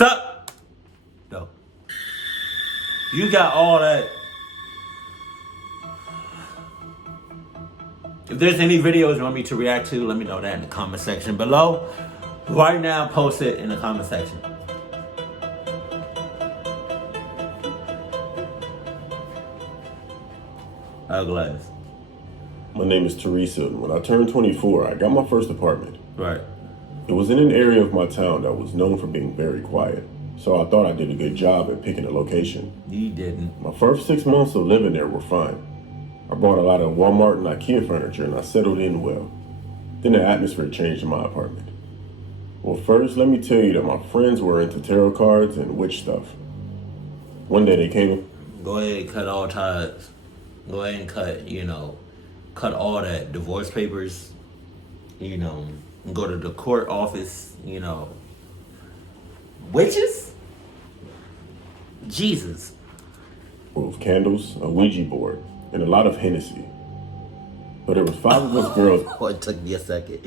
Sup? No. You got all that. If there's any videos you want me to react to, let me know that in the comment section below. Right now, post it in the comment section. Glass. My name is Teresa, and when I turned 24, I got my first apartment. Right. It was in an area of my town that was known for being very quiet, so I thought I did a good job at picking a location. You didn't. My first 6 months of living there were fine. I bought a lot of Walmart and IKEA furniture, and I settled in well. Then the atmosphere changed in my apartment. Well, first, let me tell you that my friends were into tarot cards and witch stuff. One day they came. Go ahead and cut all ties. Go ahead and cut all that divorce papers, and go to the court office, Witches? Jesus. With candles, a Ouija board, and a lot of Hennessy. But there was 5 of us girls. Oh, it took me a second.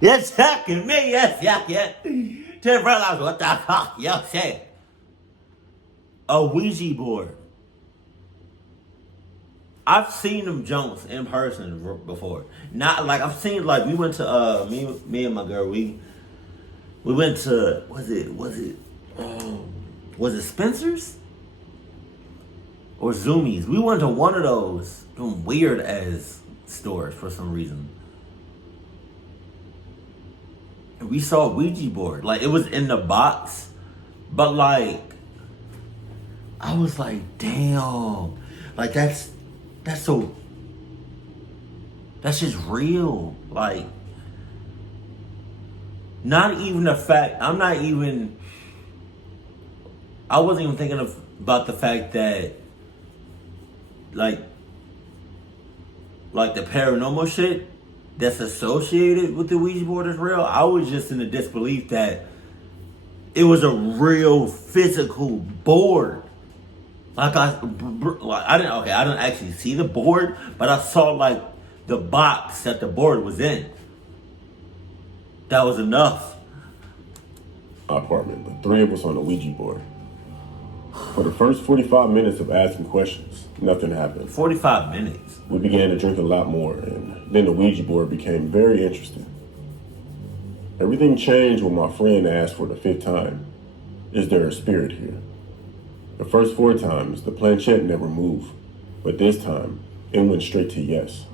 You're checking me, yes, yeah. To realize what the fuck you said. A Ouija board. I've seen them junks in person before. Not like I've seen we went to me and my girl we went to was it Spencer's or Zoomies? We went to one of those weird ass stores for some reason. And we saw a Ouija board. Like it was in the box, but I was like, damn, like that's just real. Like, not even the fact, I wasn't even thinking about the fact that, like the paranormal shit that's associated with the Ouija board is real. I was just in the disbelief that it was a real physical board. I didn't actually see the board, but I saw the box that the board was in. That was enough. Apartment, the 3 of us on the Ouija board. For the first 45 minutes of asking questions, nothing happened. 45 minutes? We began to drink a lot more, and then the Ouija board became very interesting. Everything changed when my friend asked for the 5th time, "Is there a spirit here?" The first 4 times, the planchette never moved, but this time, it went straight to yes.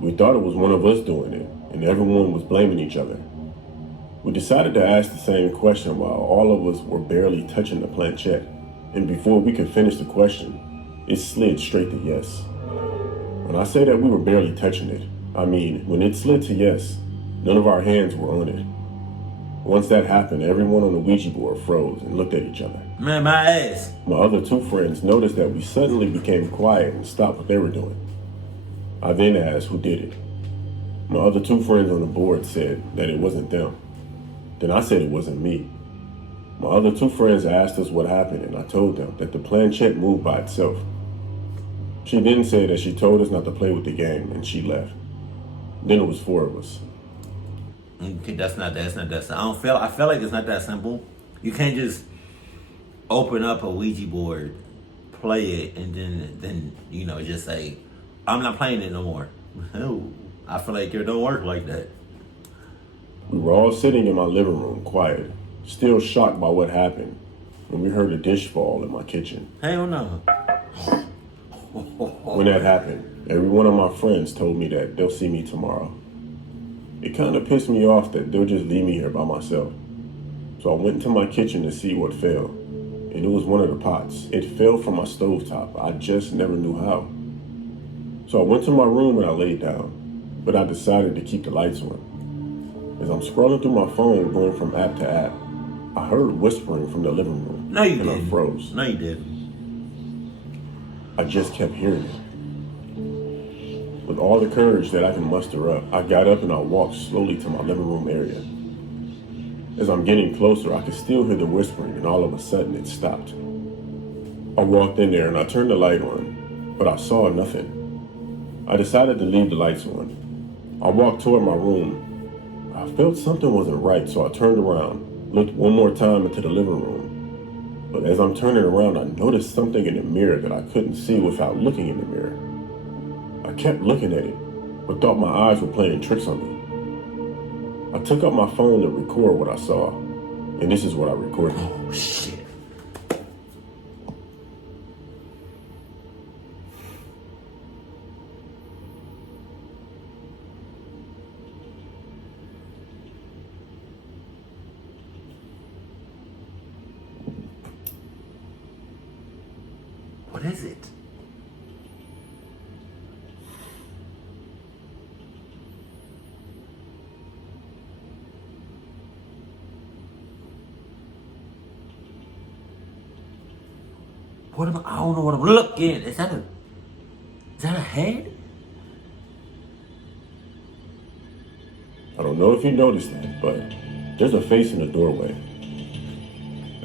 We thought it was one of us doing it, and everyone was blaming each other. We decided to ask the same question while all of us were barely touching the planchette, and before we could finish the question, it slid straight to yes. When I say that we were barely touching it, I mean when it slid to yes, none of our hands were on it. Once that happened, everyone on the Ouija board froze and looked at each other. Man, my ass. My other 2 friends noticed that we suddenly became quiet and stopped what they were doing. I then asked who did it. My other 2 friends on the board said that it wasn't them. Then I said it wasn't me. My other 2 friends asked us what happened, and I told them that the planchette moved by itself. She then said that she told us not to play with the game, and she left. Then it was 4 of us. Okay, that's not that simple. I feel like it's not that simple. You can't just open up a Ouija board, play it, and then just say, "I'm not playing it no more." No, I feel like it don't work like that. We were all sitting in my living room, quiet, still shocked by what happened, when we heard a dish fall in my kitchen. Hell no. When that happened, every one of my friends told me that they'll see me tomorrow. It kind of pissed me off that they'll just leave me here by myself. So I went into my kitchen to see what fell, and it was one of the pots. It fell from my stovetop. I just never knew how. So I went to my room and I laid down, but I decided to keep the lights on. As I'm scrolling through my phone, going from app to app, I heard whispering from the living room. No, you didn't. And I froze. No, you didn't. I just kept hearing it. With all the courage that I can muster up, I got up and I walked slowly to my living room area. As I'm getting closer, I could still hear the whispering, and all of a sudden it stopped. I walked in there and I turned the light on, but I saw nothing. I decided to leave the lights on. I walked toward my room. I felt something wasn't right, so I turned around Looked one more time into the living room. But as I'm turning around, I noticed something in the mirror that I couldn't see without looking in the mirror. I kept looking at it, but thought my eyes were playing tricks on me. I took up my phone to record what I saw, and this is what I recorded. Oh, shit. What is it? What am I don't know what I'm looking. Is that a head? I don't know if you noticed that, but there's a face in the doorway.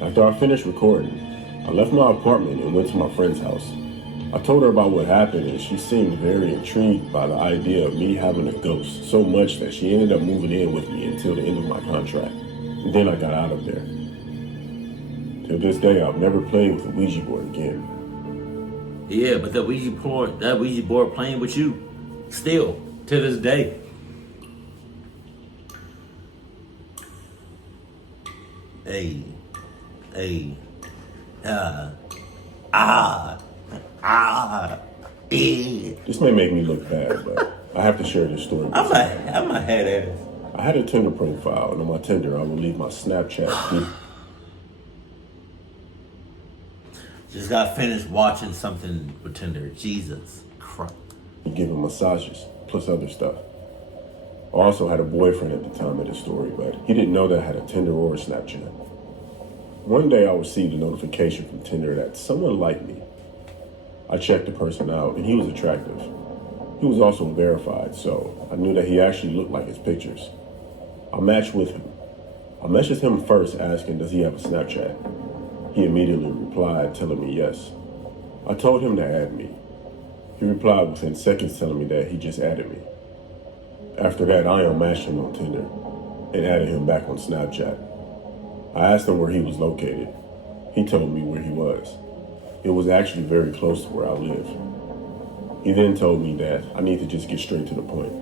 After I finished recording, I left my apartment and went to my friend's house. I told her about what happened, and she seemed very intrigued by the idea of me having a ghost, so much that she ended up moving in with me until the end of my contract. And then I got out of there. Till this day, I've never played with a Ouija board again. Yeah, but that Ouija board playing with you still to this day. Hey, This may make me look bad, but I have to share this story with you. I'm a head ass. I had a Tinder profile, and on my Tinder, I would leave my Snapchat. Just got finished watching something with Tinder. Jesus Christ. Giving massages, plus other stuff. I also had a boyfriend at the time of the story, but he didn't know that I had a Tinder or a Snapchat. One day I received a notification from Tinder that someone liked me. I checked the person out, and he was attractive. He was also verified, so I knew that he actually looked like his pictures. I matched with him. I messaged him first asking, does he have a Snapchat? He immediately replied, telling me yes. I told him to add me. He replied within seconds telling me that he just added me. After that, I unmatched him on Tinder and added him back on Snapchat. I asked him where he was located. He told me where he was. It was actually very close to where I live. He then told me that I need to just get straight to the point.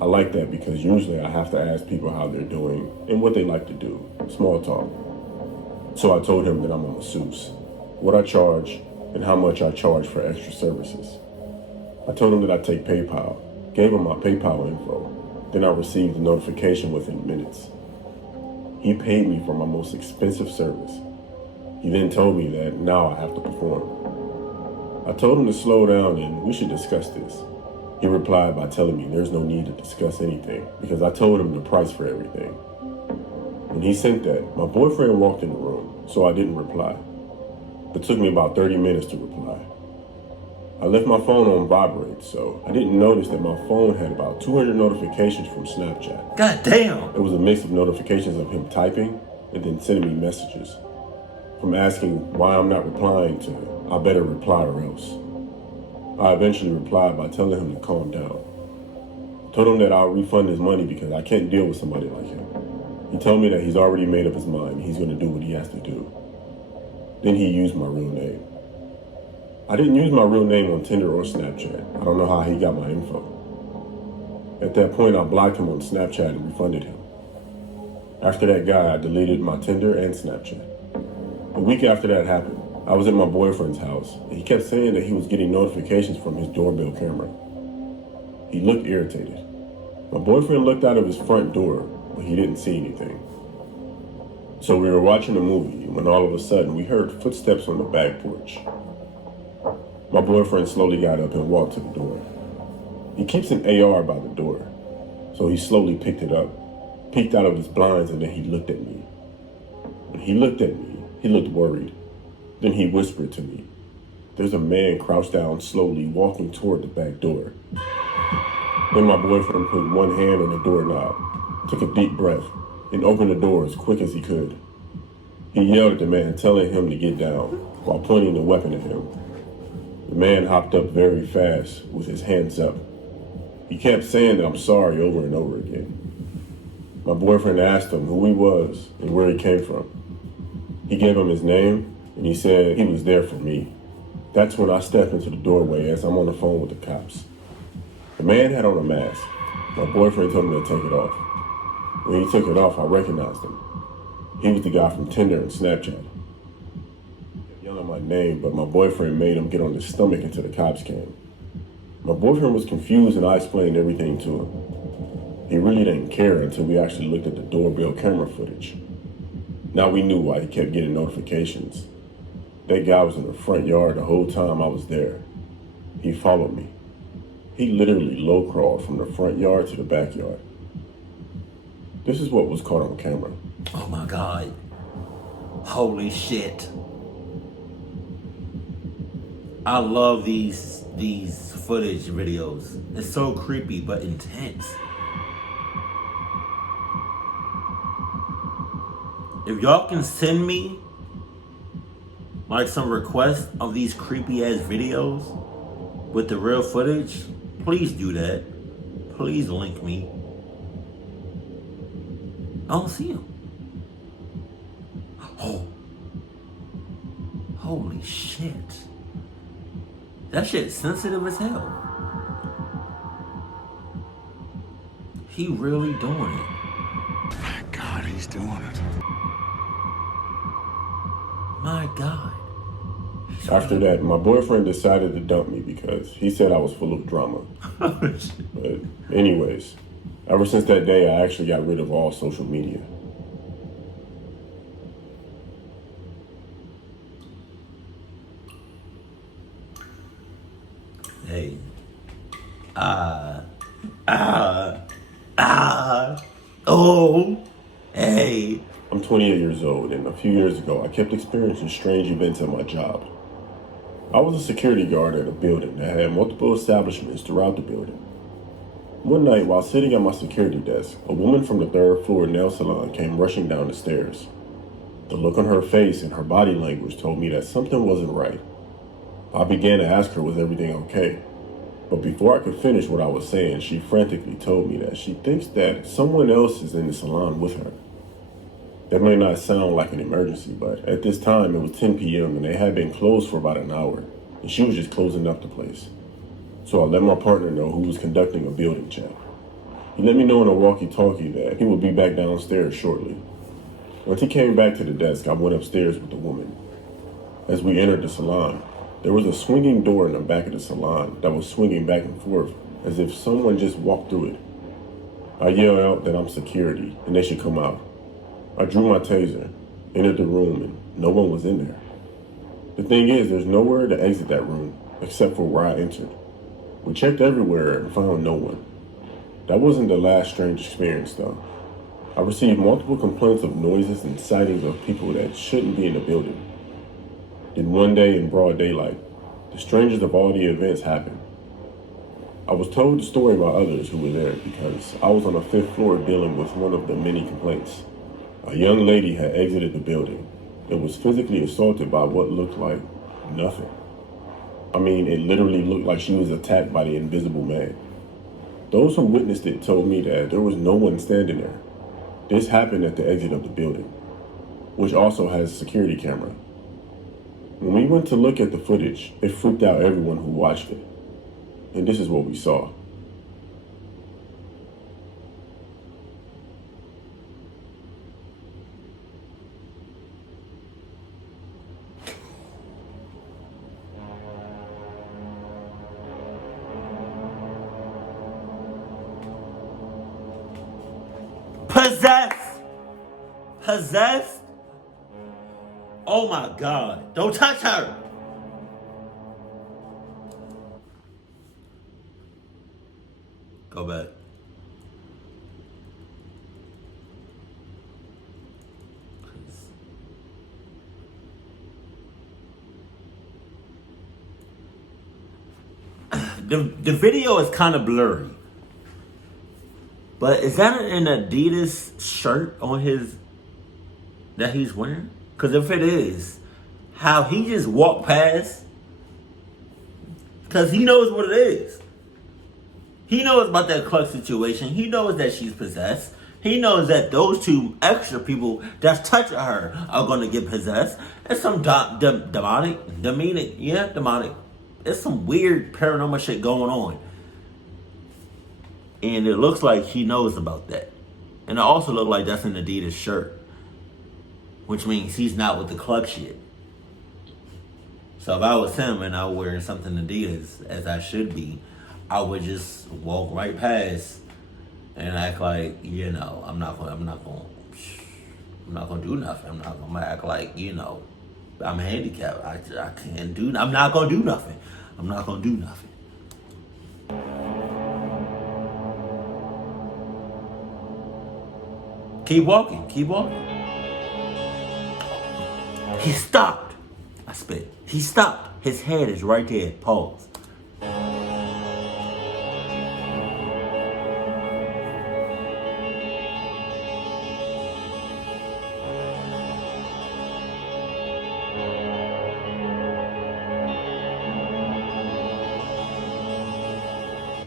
I like that because usually I have to ask people how they're doing and what they like to do, small talk. So I told him that I'm a masseuse, what I charge, and how much I charge for extra services. I told him that I take PayPal, gave him my PayPal info, then I received a notification within minutes. He paid me for my most expensive service. He then told me that now I have to perform. I told him to slow down and we should discuss this. He replied by telling me there's no need to discuss anything because I told him the price for everything. When he sent that, my boyfriend walked in the room, so I didn't reply. It took me about 30 minutes to reply. I left my phone on vibrate, so I didn't notice that my phone had about 200 notifications from Snapchat. God damn. It was a mix of notifications of him typing and then sending me messages. From asking why I'm not replying to, I better reply or else. I eventually replied by telling him to calm down. Told him that I'll refund his money because I can't deal with somebody like him. He told me that he's already made up his mind. He's going to do what he has to do. Then he used my real name. I didn't use my real name on Tinder or Snapchat. I don't know how he got my info. At that point, I blocked him on Snapchat and refunded him. After that guy, I deleted my Tinder and Snapchat. A week after that happened, I was at my boyfriend's house, and he kept saying that he was getting notifications from his doorbell camera. He looked irritated. My boyfriend looked out of his front door, but he didn't see anything. So we were watching a movie when all of a sudden we heard footsteps on the back porch. My boyfriend slowly got up and walked to the door. He keeps an AR by the door, so he slowly picked it up, peeked out of his blinds, and then he looked at me. When he looked at me, he looked worried. Then he whispered to me, "There's a man crouched down slowly walking toward the back door." Then my boyfriend put one hand on the doorknob, took a deep breath, and opened the door as quick as he could. He yelled at the man, telling him to get down, while pointing the weapon at him. The man hopped up very fast with his hands up. He kept saying that I'm sorry over and over again. My boyfriend asked him who he was and where he came from. He gave him his name and he said he was there for me. That's when I stepped into the doorway as I'm on the phone with the cops. The man had on a mask. My boyfriend told me to take it off. When he took it off, I recognized him. He was the guy from Tinder and Snapchat. He kept yelling my name, but my boyfriend made him get on his stomach until the cops came. My boyfriend was confused and I explained everything to him. He really didn't care until we actually looked at the doorbell camera footage. Now we knew why he kept getting notifications. That guy was in the front yard the whole time I was there. He followed me. He literally low crawled from the front yard to the backyard. This is what was caught on camera. Oh my God. Holy shit. I love these footage videos. It's so creepy but intense. If y'all can send me like some requests of these creepy ass videos with the real footage, please do that. Please link me. I don't see him. Oh. Holy shit. That shit's sensitive as hell. He really doing it. My God, he's doing it. My God. After that, my boyfriend decided to dump me because he said I was full of drama. But anyways, ever since that day, I actually got rid of all social media. Hey. Oh. Hey. I'm 28 years old, and a few years ago, I kept experiencing strange events at my job. I was a security guard at a building that had multiple establishments throughout the building. One night, while sitting at my security desk, a woman from the third floor nail salon came rushing down the stairs. The look on her face and her body language told me that something wasn't right. I began to ask her was everything okay, but before I could finish what I was saying, she frantically told me that she thinks that someone else is in the salon with her. That may not sound like an emergency, but at this time it was 10 p.m. and they had been closed for about an hour, and she was just closing up the place. So I let my partner know, who was conducting a building check. He let me know in a walkie-talkie that he would be back downstairs shortly. Once he came back to the desk, I went upstairs with the woman. As we entered the salon, there was a swinging door in the back of the salon that was swinging back and forth as if someone just walked through it. I yelled out that I'm security and they should come out. I drew my taser, entered the room, and no one was in there. The thing is, there's nowhere to exit that room except for where I entered. We checked everywhere and found no one. That wasn't the last strange experience, though. I received multiple complaints of noises and sightings of people that shouldn't be in the building. Then one day in broad daylight, the strangest of all the events happened. I was told the story by others who were there because I was on the 5th floor dealing with one of the many complaints. A young lady had exited the building and was physically assaulted by what looked like nothing. I mean, it literally looked like she was attacked by the invisible man. Those who witnessed it told me that there was no one standing there. This happened at the exit of the building, which also has a security camera. When we went to look at the footage, it freaked out everyone who watched it. And this is what we saw. Possessed! Possessed? Oh my God. Don't touch her! Go back. The video is kind of blurry. But is that an Adidas shirt on his that he's wearing? Because if it is, how he just walked past, because he knows what it is. He knows about that clutch situation. He knows that she's possessed. He knows that those two extra people that's touching her are going to get possessed. It's some demonic. It's some weird paranormal shit going on. And it looks like he knows about that. And it also looks like that's an Adidas shirt. Which means he's not with the club shit. So if I was him and I was wearing something Adidas, as I should be, I would just walk right past and act like, I'm not gonna do nothing. I'm not gonna act like, I'm handicapped. I can't do. I'm not gonna do nothing. I'm not gonna do nothing. Keep walking. Keep walking. He stopped. I spit. He stopped. His head is right there. Pause.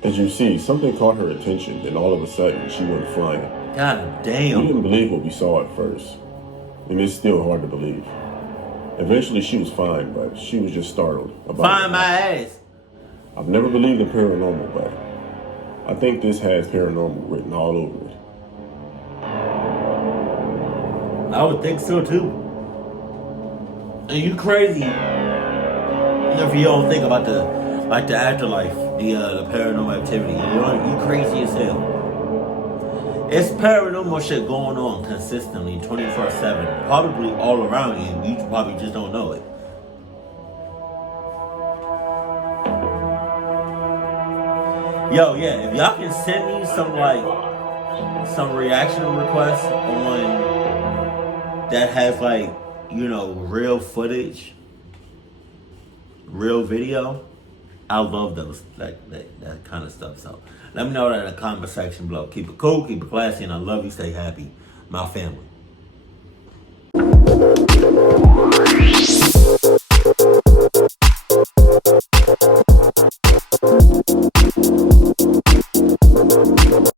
As you see, something caught her attention, and all of a sudden, she went flying. God We damn. didn't believe what we saw at first, and it's still hard to believe. Eventually, she was fine, but she was just startled about Find it. my ass. I've never believed in paranormal, but I think this has paranormal written all over it. I would think so too. Are you crazy if you don't think about the afterlife, the paranormal activity? You crazy as hell. It's paranormal shit going on consistently, 24/7, probably all around you. You probably just don't know it. Yo, yeah, if y'all can send me some reaction requests on that has real footage, real video, I love those that kind of stuff. So let me know that in the comment section below. Keep it cool, keep it classy, and I love you. Stay happy, my family.